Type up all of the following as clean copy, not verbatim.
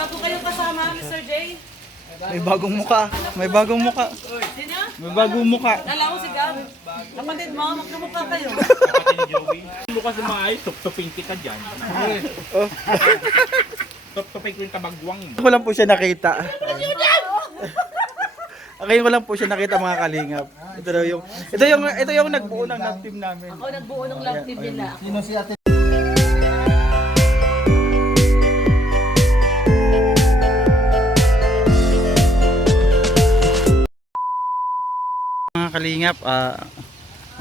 iba po kayong kasama, Mr. J. May bagong muka. May bagong muka. Sino? May bagong muka. Kala ko si Gab. Kapatid mo, magkamukha kayo. Kapatid ni Joey. Bukas na mga ay, tup-tupin kita dyan. Tup-tupin ko yung kabagwang mo. Ko lang po siya nakita. Ngayon ko lang po siya nakita mga kalingap. Ito yung nagbuo ng love team namin. Ako nagbuo ng love team nila. Sino si ate? Mga kalingap,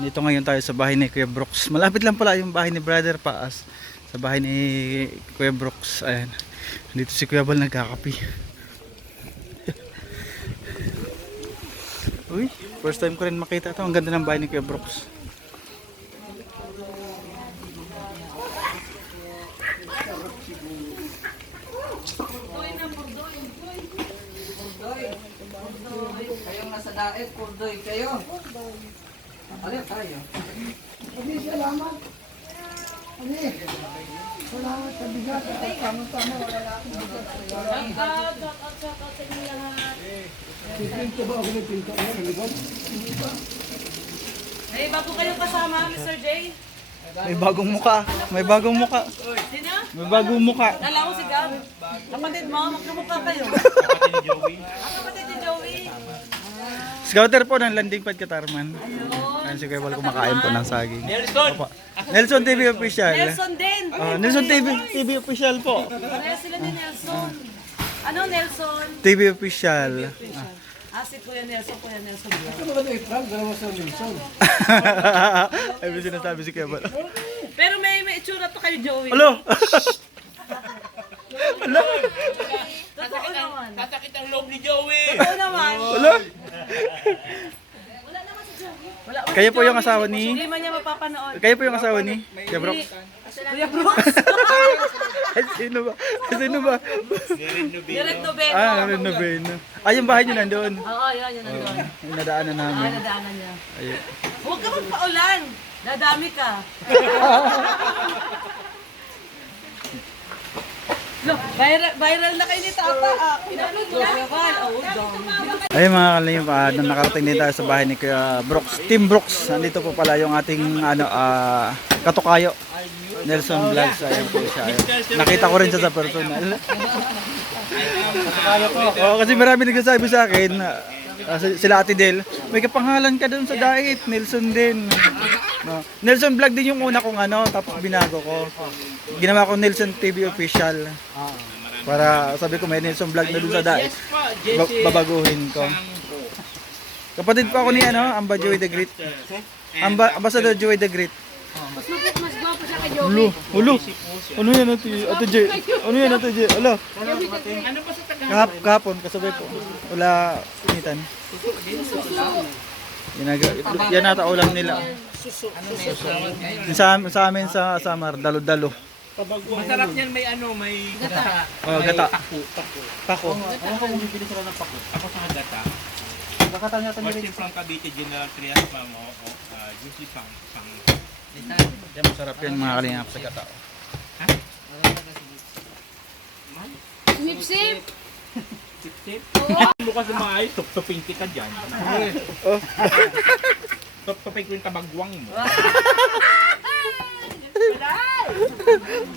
dito ngayon tayo sa bahay ni Kuya Brooks. Malapit lang pala yung bahay ni Brother Paas sa bahay ni Kuya Brooks. Ayan. Dito si Kuya Bal nagkakapi. Uy, first time ko rin makita ito. Ang ganda ng bahay ni Kuya Brooks. Kayong nasa daet, purdoy kayo. Alin tayo? Hindi, salamat. Hindi. Salamat sa bigat. Tama-tama, wala na akong bigat. Shout-out sa inyo lahat. Pinto ba ako may pinto? May iba po kayong kasama, Mr. J. May bagong muka. May bagong muka. Sino? May bagong muka. Kala ko si Gab. Kapatid mo, magkamukha kayo. Kapatid ni Joey. Kapatid ni Joey. Scouter po ng Landing Pad Katarman. Ayan si Kuya Bal kumakain po ng saging. Nelson! Opo. Nelson TV Official. Nelson din. Nelson TV Official po. Pareha sila ni Nelson. Ano Nelson? TV Official. Si Kuya Nelson, Kuya Nelson. Ano ba ito i-prank? Dalawa sa Wilson. Ay, may sinasabi si Kuya Bal. Pero may itsura to kay Joey. Alo! Totoo naman. Sasakit ang loob ni Joey! Totoo naman. Alo! Wala naman Kayo si po yung Joey. asawa ni? Hindi man niya mapapanood. Kayo po yung asawa ni Kuya Brooks? Kuya Brooks. Ay, sino ba? Sino ba? Direct Noveno. Rin Novena. Yung bahay niyo nandoon. Oo, yun nandun. Yung nadaanan namin. Nadaanan niya. Ayun. Huwag ka magpaulan. Dadami ka. Look, viral na kayo ni Tata. Pinapload mo na. Oo, dami. Ayun mga kalingap, nakarating din tayo sa bahay ni Kuya Brooks. Team Brooks. Nandito po pala yung ating katukayo. Nelson Vlogs. Ayun po siya. Ayun. Nakita ko rin siya sa personal. Oo, kasi marami nagsasabi sa akin. Sila Ate Del, may kapanghalan ka doon sa diet. Nelson din. No. Nelson Vlog din yung una kong tapos binago ko. Ginawa ko Nelson TV Official. Para sabi ko may Nelson Vlog na doon sa diet. Babaguhin ko. Kapatid pa ako ni Amba Joey the Great. Ambassador Joey the Great. Mas gwapo siya kay Joey. Ulo. Ano yan Ate J? Ano yan Ate J? Ala. Kahapon kasabay po. Wala pinitan. Yan ata ulam nila. Sa amin sa Samar, dalo-dalo. Masarap niyan may may gata. Oh, gata. Pako. Bibili sila ng pako. Ako sa gata. Nakatanya ka Martin from Cavite, General Trias, juicy pang. Yan masarap yan mga kalingap sa gata. Mipsip. Sip-sip? Bukas na mga ay, tup-tupin kita dyan. Tup-tupin ko yung kabagwang mo.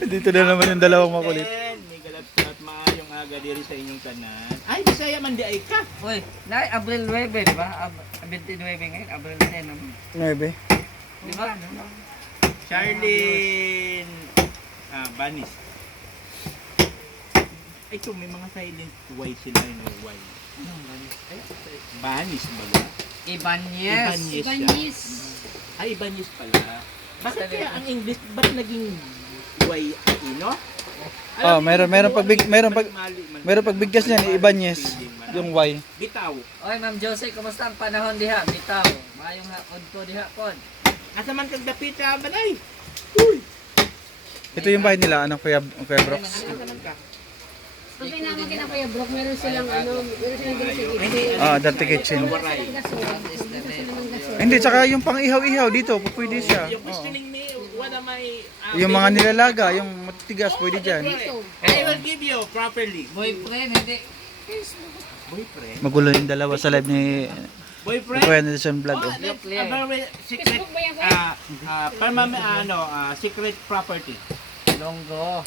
Dito na naman yung dalawang makulit. May galat-galat maayong aga diri sa inyong tanan. Ay, Bisaya man di ay ka. Uy, dahil Abril 9, di ba? 29 ngayon, Abril 10. 9. Di ba? Charlene Banis. Ito, may mga silent Y sila yun. Y. Banis ba ba? Ibanez. Ibanez siya. Ay, Ibanez pala. Bakit kaya ang English, ba't naging Y ino? Meron pagbigkas niyan Ibanez, yung Y. Bitaw. Oy, Ma'am Josie, kumusta ang panahon diha? Bitaw. Mayong hapon ko diha pod. Asa man kag dapit sa balay? Ito yung bahay nila, Kuya Brooks. Asa man ka? Pag naman kina Kuya Brook, meron silang meron silang ginagawa. Dirty kitchen. Gasol. Hindi, tsaka yung pang ihaw-ihaw dito, pwede siya. Yung questioning me, what am I... Yung mga nilalaga, yung matitigas, pwede dyan. Dito. I will give you properly. Boyfriend, hindi. Boyfriend? Magulo yung dalawa sa live ni Boyfriend? Kuya Nelson Vlog. Oh, Oh. that's a very secret, Facebook ba yan, secret property. Longgo.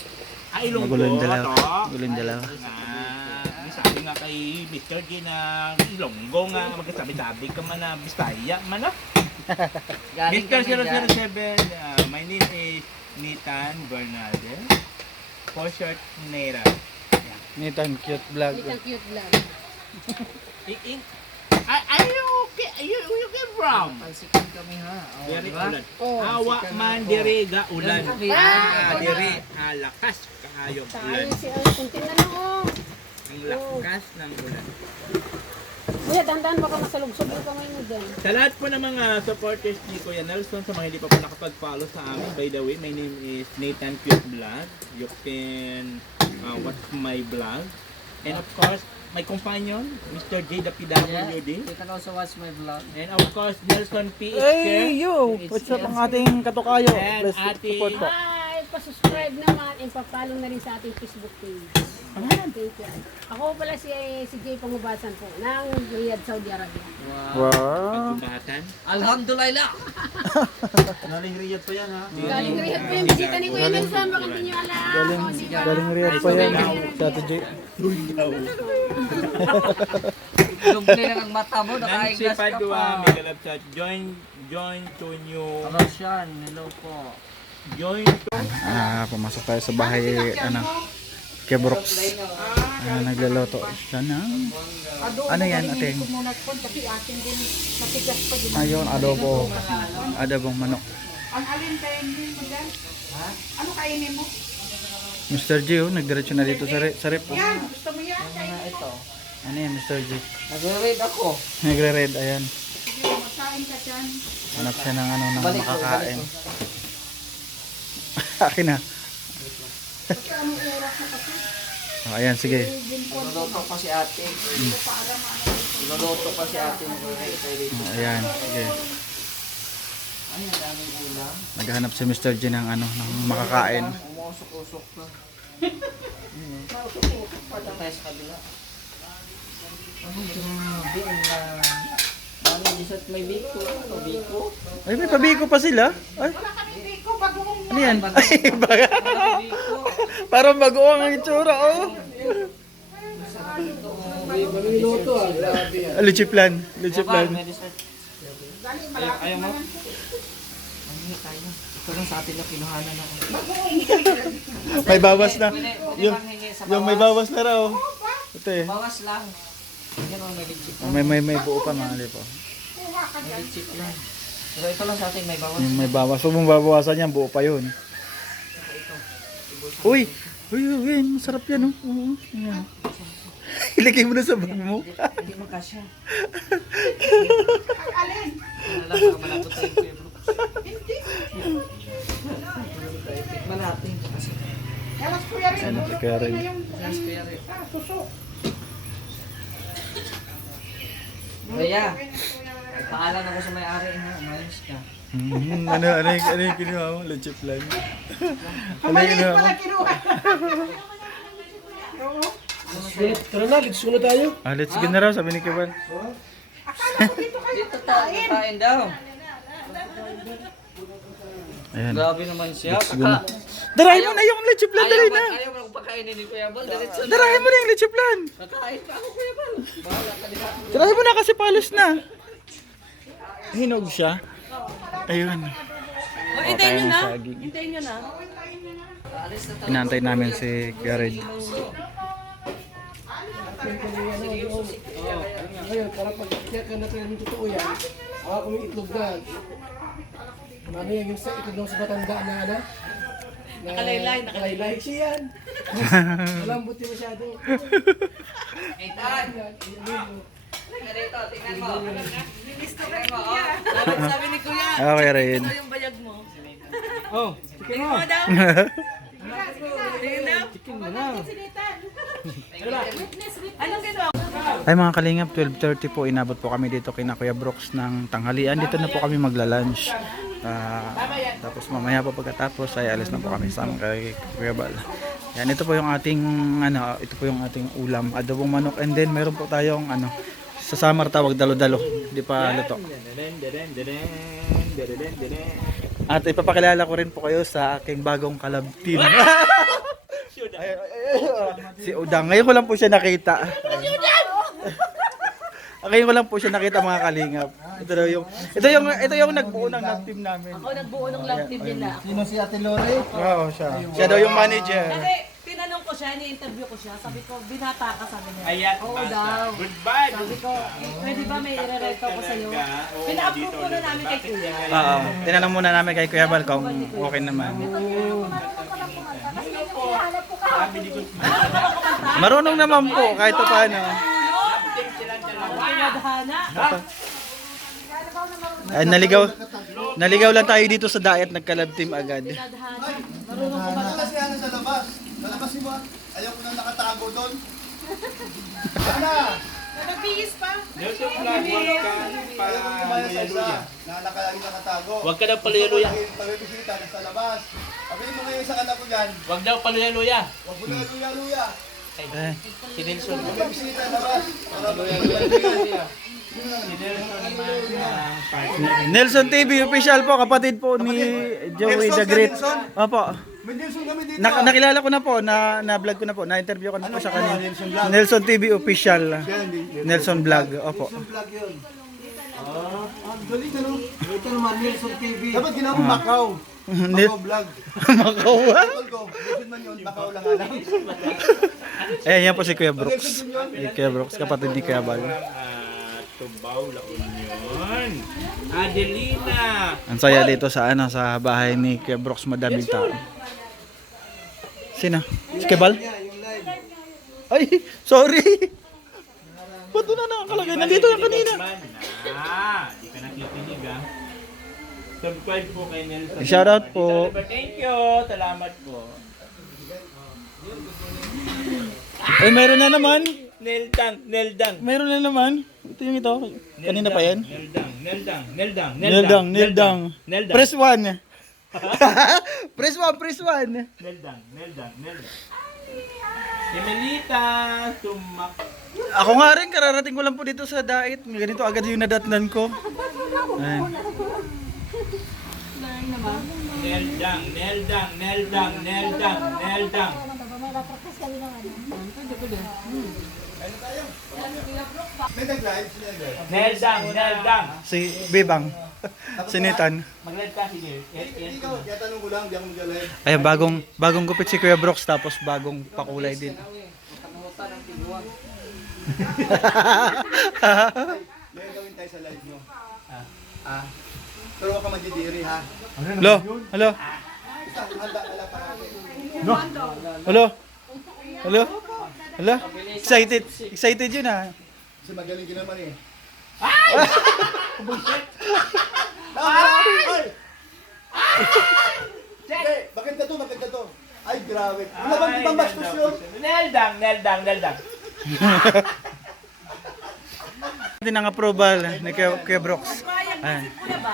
Ilonggo Magulo yung dalawa. to. Magulo yung dalawa. Sabi nga kay Mr. G na Ilonggo nga, magkasabi-sabi ka man na Bisaya man ah. Galing Mr. kami dyan. 007, my name is Nitan Bernardes. For short, Nera. Nathan, cute vlog. Little cute lang. Are you came from? Pansikan kami ha. Oh, Diri diba? ulan. Oh, Awa man diri ga ulan. Ah, Diri lakas kaayong ulan. Tayo si Kunti na lang oh. Ang lakas ng ulan. Kuya, dandan baka masalugsog yung kamay mo dyan. Sa lahat po ng mga supporters ni Kuya Nelson, sa mga hindi pa po nakapag-follow sa amin, by the way, my name is Nathan Cute Vlog. You can watch my vlog. And of course, my companion, Mr. J. the PWD. You can also watch my vlog. And of course, Nelson P. Hey, yo! What's up ang ating katukayo? And Let's ating- support po. Ay, pasubscribe naman and pa-follow na rin sa ating Facebook page. Thank you. Ako pala si Jay Pangubasan po ng Riyadh, Saudi Arabia. Wow! Pagkumbatan. Alhamdulillah. Galing Riyadh pa yan ha. Galing Riyadh po yung bisita ni Kuya Nelson. Baka hindi nyo alam. Galing, Oh, di ba? galing Riyadh pa yan. Sa Ate J. Dumple lang ang mata mo. Nancy Nakaiglas ka Padua, pa. may galap chat. Join to new. Roshan, hello po. Join to. Pumasok tayo sa bahay, kay Brooks. Nagluluto siya ng, ano yan, ating? Ayun, adobo. Adobong manok. Ang alin kainin mo dyan? Ano kainin mo? Mr. G, nagdiretso na dito sa rep. Yan, gusto mo yan? Ito. Ano yan, Mr. G? Nagre-read ako. Nagre-red, ayan. Sige, magkain ka dyan. Hanap siya ng ng Balik ko, makakain. balik Akin na. Ayan, sige. Niluluto pa si ate. Niluluto pa si ate. Ayan, sige. Ay, ang daming ulam. Naghahanap si Mr. G ng ng makakain. Umusok-usok na. Ito tayo sa kabila. Ano, grabe. Ang dami disat may biko. Ano, biko? Ay, may pabiko pa sila. Ay, Wala kami biko, bagoong ano yan? Ay, baga. Biko. Parang bagoong ang itsura, oh. Luchiplan. Luchiplan. May dessert. Ayaw mo? Mangingi tayo. Ito lang sa atin na kinuhanan ako. May bawas na. Pwede Yung, bang hingi sa yung may bawas na raw. Ito eh. Bawas lang. Yan o, may legit. May buo pa mga lipo. May legit lang. Pero ito lang sa atin, may bawas. Yung may bawas. Huwag mong babawasan yan, buo pa yun. Uy! Uy, masarap yan, oh. Oo, yan. Ilagay mo na sa bag mo. Hindi magkasya. alin. Wala lang, baka malabot tayo Kuya Brooks. Tikman natin. Kasi Yalas kuya rin. Ano, si Karen? Na yung Yes, Kuya Rick. susok. Kuya, paalam ako sa may-ari ha. Umayos ka. Ano yung kinuha mo? Luchiplan. Ano yung Maliit kinuha mo? pala kinuha. Let's go na raw, sabi ni Kiban. Akala ko dito kayo Dito tayo, kain daw. Ayan. Grabe naman siya. Let's go na. Darahin mo na yung luchiplan, dali na. Ayaw mo akong pakainin ni Kuya Bal. Diretso na. Darahin mo na yung luchiplan. Nakain pa ako Kuya Bal. Bahala ka dito. Darahin mo na kasi palos na. Hinog siya. Ayun. O, hintayin nyo na. Saging. Hintayin nyo na. Inaantay namin si Karen. Ngayon, para pag check na natin yung totoo yan, kung may itlog na, ano yan, yung sa itlog ng sa matanda na ano? Nakalaylay, Nakalaylay siya yan. Malambot yung masyado. Ethan. Ganito, tingnan mo. Tingnan mo, oh. Sabi ni Kuya, Okay rin. ito yung bayag mo. Oh, Tingin mo daw. Tingin daw. Anong ginawa? Ay mga kalingap, 12:30 po, inabot po kami dito kina Kuya Brooks ng tanghalian. Dito na po kami magla-lunch. Tapos mamaya po pagkatapos ay alis na po kami sa kay Kuya Bal. Yan, ito po yung ating ulam, adobong manok, and then meron po tayong sa Samar tawag dalo-dalo, hindi pa luto. At ipapakilala ko rin po kayo sa aking bagong kalab team. Si Udang. Ngayon ko lang po siya nakita. Ngayon ko lang po siya nakita, mga kalingap. Ito yung nagbuo ng love team namin. Ako nagbuo ng love team nila. Sino si Ate Lore? Oo, siya. Siya daw yung manager. Kasi tinanong ko siya, ni-interview ko siya. Sabi ko, binata ka, sabi niya. Ayan, Oo bata. daw. Goodbye. Sabi ko, pwede ba may ire-reto ko sa'yo? Pina-approve ko na namin kay Kuya. Oo. Tinanong muna namin kay Kuya Bal kung okay naman. Marunong naman po kahit pa paano. Pinadhana. Ay, naligaw lang tayo dito sa diet, nagka-love team agad. Pinadhana. Marunong ko ba? Kasi ano sa labas? Sa labas mo, ayaw ko nang nakatago doon. Nag-bihis pa. Nelson Vlog, huwag ka Kumaya sa isa, paluya-luya. na nakatago. Huwag ka daw paluya-luya. Pag-ibisita, nasa labas. Sabihin mo ngayon sa anak ko dyan, Huwag daw paluya-luya. huwag mo na luya-luya. Eh, Si Nelson. Pag-ibisita labas. Para Si Nelson naman. Partner. Nelson TV official po, kapatid po ni Joey the Great. Opo. May Nelson kami dito. Nakilala ko na po, na-vlog ko na po, na-interview ko na po siya kanina. Nelson TV official. Nelson Vlog, opo. Vlog yun. Ang galing ano? Ito naman, Nelson TV. Dapat ginawa mo Macau. Nel- Macau vlog. Macau, ah. Tol ko, Nelson man yun, Macau lang alam. Ayan, yan po si Kuya Brooks. Kuya Brooks, kapatid ni Kuya Bal. Tubaw, La Union. Adelina. Ang saya dito sa sa bahay ni Kuya Brooks, madaming tao. Sino? Si Kuya Bal? Ay, sorry. Ba't doon na nakakalagay? Nandito yung kanina. Di ka nakikinig ah. Subscribe po kay Nelson. Shoutout po. Thank you. Salamat po. Ay, meron na naman. Neldang. Meron na naman. Ito yung ito. Kanina pa yan. Neldang. Neldang. Press 1. Press 1. Neldang. Emelita, sumak. Ako nga rin, kararating ko lang po dito sa diet. Ganito agad yung nadatnan ko. Ayan. Neldang. May nag-live sila. Neldang. Si Bebang. Si Nitan. Mag-live ka, sige. Ikaw, kaya tanong ko lang, di ako mag-live. Ayan, bagong gupit si Kuya Brooks, tapos bagong pakulay din. May gawin tayo sa live nyo. Pero huwag ka magdidiri ha. Hello? Hello? Ala pa natin. Hello? Hello? Hello? Excited yun ah. Kasi magaling ka naman eh. Maganda to. Ay, grabe. Wala bang ibang bastos yun? Neldang. Din ang approval ni Kuya Brooks. Ayan. Kuya ba?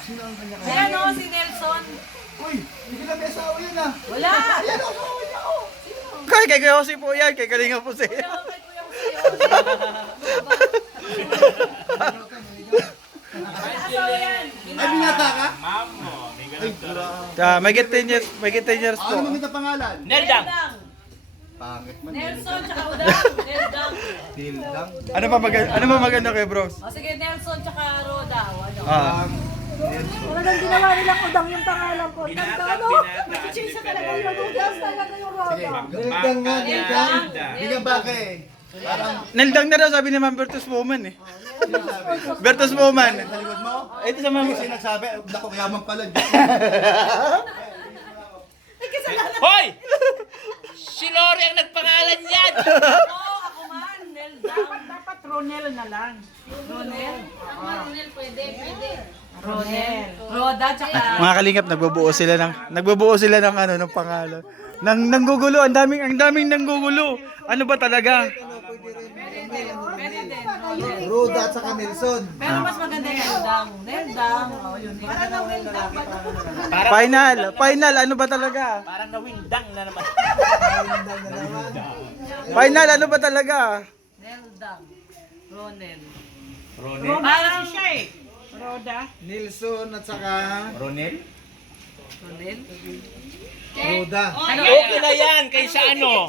Sino ang kanya? Ayan o, si Nelson. Uy, hindi ka may asawa yun ah. Wala. Ayan o, asawa niya o. Kay Kuya Jose po yan, kay Kalinga po siya. Kaya kay Kuya Jose. Asawa yan. Ay, binata ka? Mamo. Ay, grabe. May 10 years po. Ano mo kita pangalan? Neldang. Pangit man. Nelson tsaka Udang. Neldang. Tildang. Ano ba maganda kay Brooks? O sige, Nelson tsaka Roda. O, ano? Talagang ginawa nilang udang yung pangalan ko. Binata. Chisa talaga yung magugas talaga yung roda. Tildang nga, tildang. Hindi ka bagay eh. Parang, Naldang na daw sabi ni Ma'am Bertus Woman eh. Bertus Woman. sa likod mo? Ito sa Ma'am. Kasi nagsabi, naku, yaman pala. Hoy! Si Lori ang nagpangalan yan! Ako man, Neldang. Dapat Ronel na lang. Ronel. Ronel, pwede. Ronel. Roda tsaka... Mga kalingap, nagbubuo sila ng ng pangalan. Nanggugulo, ang daming nanggugulo. Ano ba talaga? Pwede din. Ruda at saka Nelson. Pero mas maganda yung Neldang. Neldang. Oh, yun. Final, ano ba talaga? Parang nawindang na naman. Final, ano ba talaga? Neldang. Ronel. Ronel? Parang siya eh. Roda. Nelson at saka Ronel? Ronel. Ruda. Okay na yan, kaysa ano?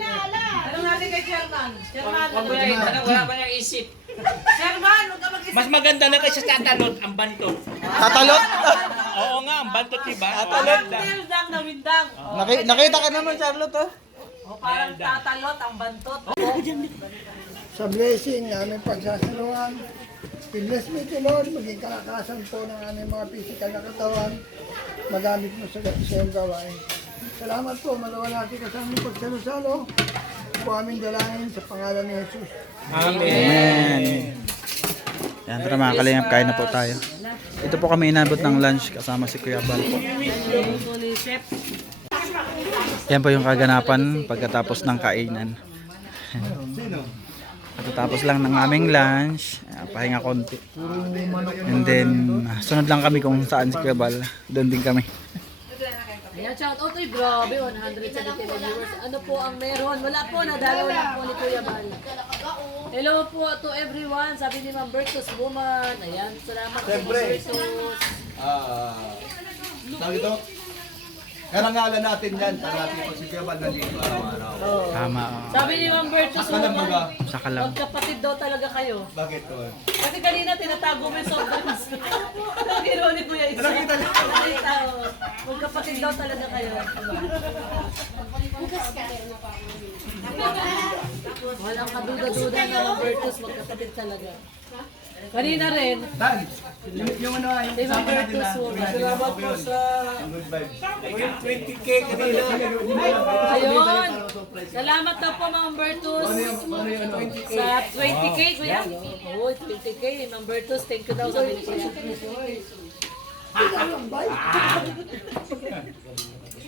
Tanong natin kay Sherman. Sherman. Wala pa nang isip. Sherman, huwag ka mag-isip. Mas maganda na kaysa tatalot ang bantot. Tatalot? Oo nga, ang bantot diba? Parang Neldang na windang. Nakita ka naman, Charlotte, oh. O parang tatalot ang bantot. Sa blessing na aming pagsasaluhan, i-bless mo ito, Lord, maging kalakasan po ng aming mga physical na katawan, magamit mo sa iyong gawain. Salamat po, malawalati ka sa aming pagsalo-salo. Po aming dalangin sa pangalan ni Jesus. Amen. Yan, tara mga kalingap, kain na po tayo. Ito po kami inabot ng lunch kasama si Kuya Bal po. Yan po yung kaganapan pagkatapos ng kainan. Pagkatapos lang ng aming lunch, pahinga konti. And then, sunod lang kami kung saan si Kuya Bal. Doon din kami. Ayan, shout out to grabe, 170 viewers. Ano po ang meron? Wala po, nadalaw lang po ni Kuya Bal. Hello po to everyone, sabi ni Ma'am Bertus Woman. Ayan, salamat po Ma'am Bertus. Tawag ito? Karangalan natin yan. Para natin pag si Kuya nandito araw-araw. Tama. Sabi ni Ma'am Bertus Sakalang Woman, baga. Sakalang. magkapatid daw talaga kayo. Bakit to? Kasi kanina tinatago mo yung soft drinks. Ang hero ni Kuya Isa. Nakita, oh. Magkapatid daw talaga kayo. Walang kaduda-duda na Ma'am Bertus, magkapatid talaga. Kanina rin, Dan, yung ano ay si Ma'am Bertus Woman. Salamat po sa good vibes. 20K kanina. Ayun! Salamat daw po Ma'am Bertus sa 20K, Kuya. Oo, 20K. Ma'am Bertus, thank you daw sa 20K.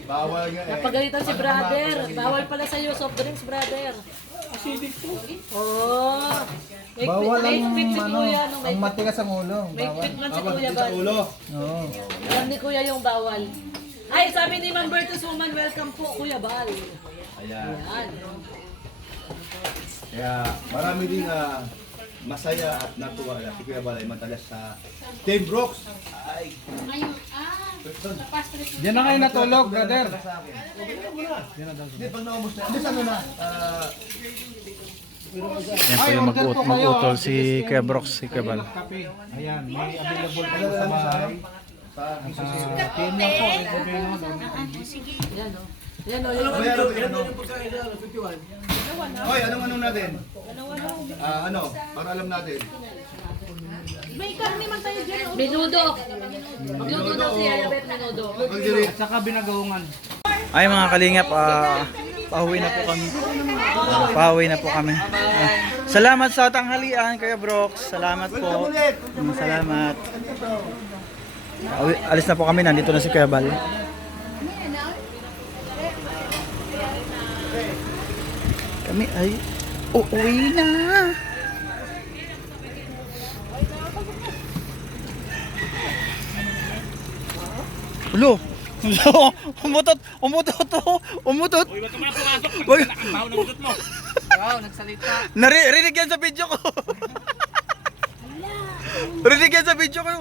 Bawal nga eh. Napagalitan si brother. Bawal pala sa'yo, soft drinks, brother. Acidic po. Oo. Bawal ang Kuya, no? Ang matigas ang ulo. May fit man si Bawal Kuya din sa Bal. ulo. Alam ni Kuya yung bawal. Ay, sabi ni Ma'am Bertus Woman, welcome po, Kuya Bal. Ayan. Yan. Kaya marami ding masaya at natuwa na si Kuya Balay matalas sa Team Brooks. Ay. Diyan na kayo natulog, brother. Hindi, pag naubos na. Hindi, ano na. Yan po yung mag-utol si Kuya Brooks, si Kuya Bal. Kape. Ayan, may available po sa bahay. PM lang po, may problema. Yan, o. Yan, o. Hoy, Hoy, anong natin? Ano, para alam natin. Minudo. Minudo daw si Ayabet, minudo. At saka binagaungan. Ay mga kalingap, pauwi na po kami. Pauwi na po kami. Salamat sa tanghalian, Kuya Brooks. Salamat po. Salamat. Alis na po kami, nandito na si Kuya Bal. Kami ay uuwi na. Ulo. Umutot. Umutot. Uy, wag ka mga pumasok. Wag- Ang baho ng utot mo. Wow, nagsalita. Narinig yan sa video ko. Rinig yan sa video ko.